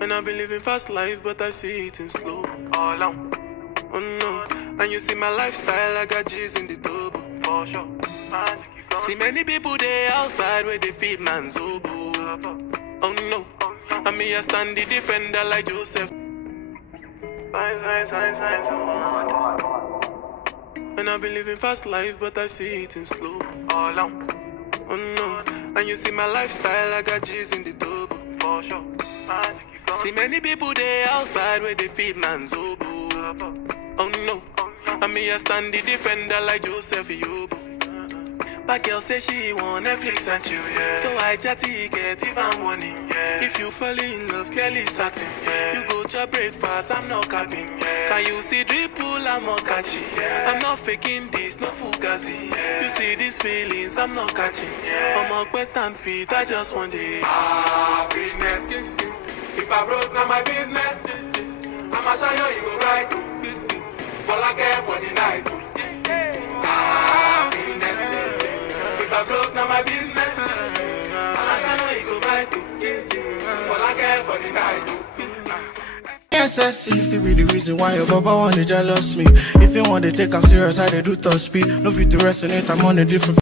And I've been living fast life, but I see it in slow. All out. Oh no, and you see my lifestyle, I got G's in the double. For sure. See many people there outside where they feed man's oboe. Oh no, and me I stand the defender like Joseph. And I've been living fast life, but I see it in slow. All out. Oh no, and you see my lifestyle, I got G's in the double. For sure. See many people there outside where they feed man's oboe. Oh no, and me I stand the defender like Joseph Yobo. But girl say she want Netflix and chill, yeah. So I chatty get even money, yeah. If you fall in love, Kelly satin, yeah. You go to breakfast, I'm not capping, yeah. Can you see dripple, I'm not catching, yeah. I'm not faking this, no fugazi, yeah. You see these feelings, I'm not catching, yeah. I'm on quest and feet, I just want it. Finesse. If I broke, now my business. I'ma show you go right. All I care for the night. Finesse. If I broke, now my business. I'ma show you go right. All I care for the night. Yes, I see if it be the reason why your baba wanna jealous me. If you want to take I'm serious, I do touch speed. No fit to resonate, I'm on a different